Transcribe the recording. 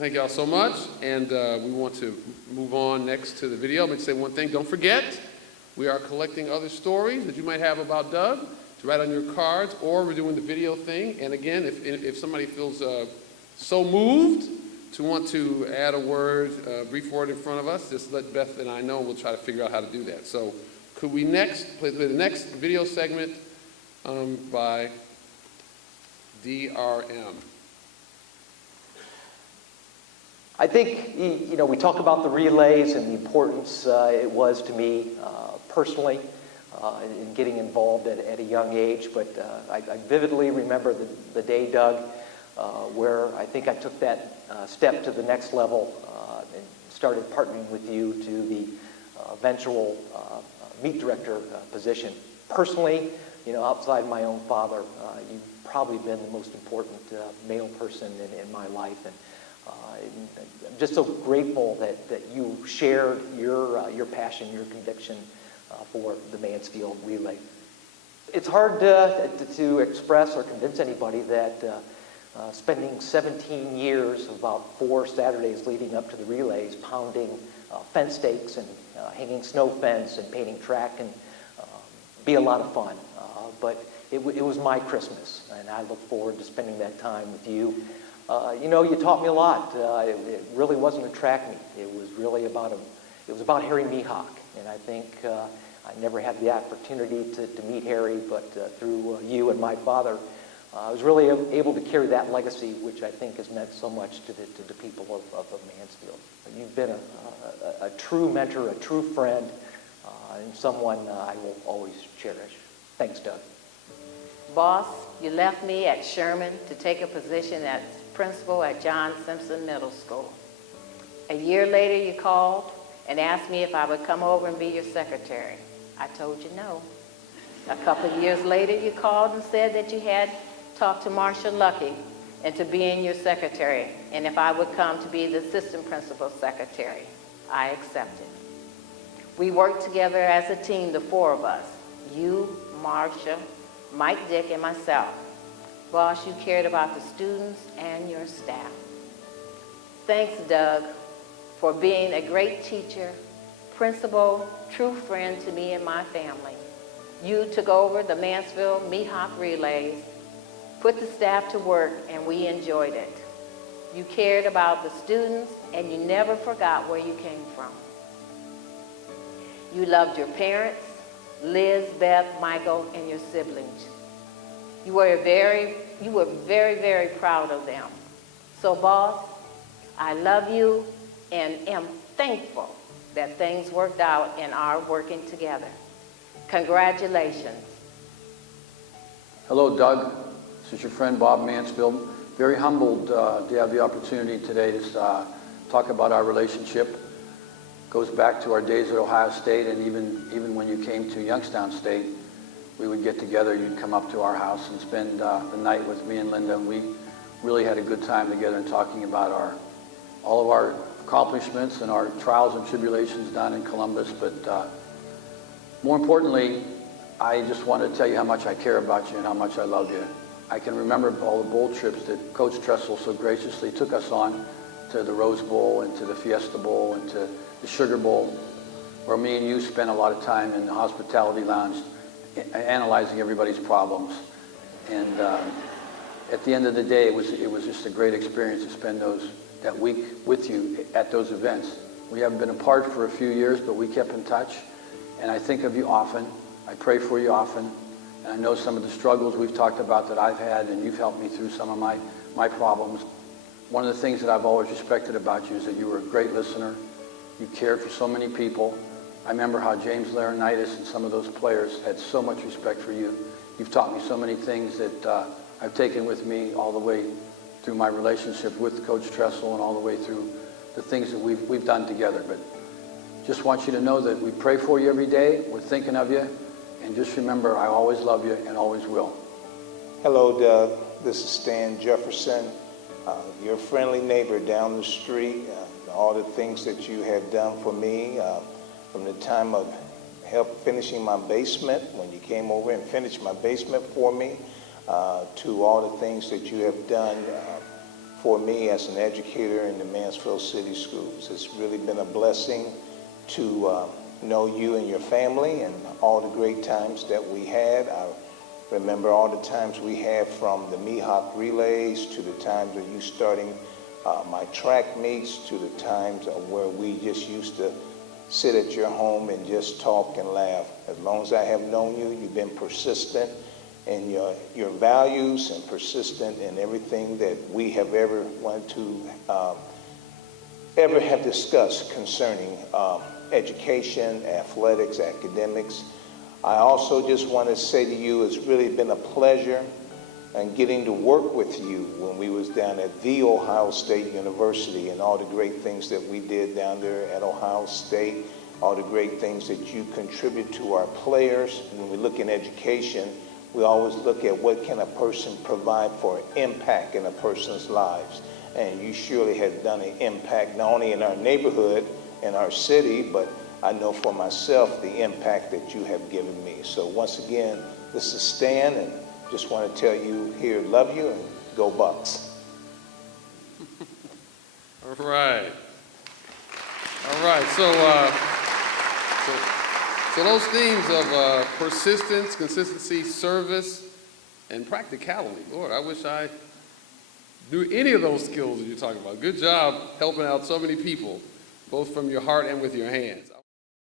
Thank y'all so much, and we want to move on next to the video. I'm going to say one thing. Don't forget, we are collecting other stories that you might have about Doug to write on your cards, or we're doing the video thing. And again, if somebody feels so moved to want to add a word, brief word in front of us, just let Beth and I know, and we'll try to figure out how to do that. So could we next play the next video segment by DRM? I think, you know, we talk about the relays and the importance it was to me personally in getting involved at a young age, but I vividly remember the day, Doug, where I think I took that step to the next level and started partnering with you to the eventual meet director position. Personally, you know, outside my own father, you've probably been the most important male person in my life, and I'm just so grateful that you shared your passion, your conviction for the Mansfield relay. It's hard to express or convince anybody that spending 17 years, about 4 Saturdays leading up to the relays, pounding fence stakes and hanging snow fence and painting track can be a lot of fun. But it was my Christmas, and I look forward to spending that time with you. You know, you taught me a lot. It really wasn't a track meet. It was really about Harry Mihawk, and I think I never had the opportunity to meet Harry, but through you and my father, I was really able to carry that legacy, which I think has meant so much to the people of Mansfield. You've been a true mentor, a true friend, and someone I will always cherish. Thanks, Doug. Boss, you left me at Sherman to take a position as principal at John Simpson Middle School. A year later, you called and asked me if I would come over and be your secretary. I told you no. A couple of years later, you called and said that you had talked to Marcia Lucky into being your secretary, and if I would come to be the assistant principal secretary. I accepted. We worked together as a team, the 4 of us, you, Marcia, Mike Dick, and myself. Boss, you cared about the students and your staff. Thanks, Doug, for being a great teacher, principal, true friend to me and my family. You took over the Mansfield Mihawk relays, put the staff to work, and we enjoyed it. You cared about the students, and you never forgot where you came from. You loved your parents, Liz, Beth, Michael, and your siblings. You were very, very proud of them. So, boss, I love you and am thankful that things worked out and are working together. Congratulations. Hello, Doug. This is your friend, Bob Mansfield. Very humbled to have the opportunity today to talk about our relationship. Goes back to our days at Ohio State, and even when you came to Youngstown State, we would get together. You'd come up to our house and spend the night with me and Linda, and we really had a good time together in talking about all of our accomplishments and our trials and tribulations down in Columbus. But more importantly, I just want to tell you how much I care about you and how much I love you. I can remember all the bowl trips that Coach Tressel so graciously took us on, to the Rose Bowl and to the Fiesta Bowl and to the Sugar Bowl, where me and you spent a lot of time in the hospitality lounge analyzing everybody's problems. And at the end of the day, it was just a great experience to spend that week with you at those events. We haven't been apart for a few years, but we kept in touch. And I think of you often. I pray for you often. And I know some of the struggles we've talked about that I've had, and you've helped me through some of my problems. One of the things that I've always respected about you is that you were a great listener. You cared for so many people. I remember how James Laurinaitis and some of those players had so much respect for you. You've taught me so many things that I've taken with me all the way through my relationship with Coach Tressel and all the way through the things that we've done together. But just want you to know that we pray for you every day. We're thinking of you. And just remember, I always love you and always will. Hello, Doug. This is Stan Jefferson, your friendly neighbor down the street. All the things that you have done for me, from the time of help finishing my basement, when you came over and finished my basement for me, to all the things that you have done for me as an educator in the Mansfield City Schools. It's really been a blessing to know you and your family and all the great times that we had. I remember all the times we had, from the Mihawk relays to the times of you starting my track meets, to the times where we just used to sit at your home and just talk and laugh. As long as I have known you, you've been persistent in your values and persistent in everything that we have ever wanted to ever have discussed concerning education, athletics, academics. I also just want to say to you, it's really been a pleasure and getting to work with you when we was down at the Ohio State University, and all the great things that we did down there at Ohio State, all the great things that you contribute to our players. When we look in education, we always look at what can a person provide for impact in a person's lives. And you surely have done an impact not only in our neighborhood, in our city, but I know for myself the impact that you have given me. So once again, this is Stan, and just want to tell you here, love you, and go Bucks. All right. All right. So those themes of persistence, consistency, service, and practicality. Lord, I wish I knew any of those skills that you're talking about. Good job helping out so many people, both from your heart and with your hands.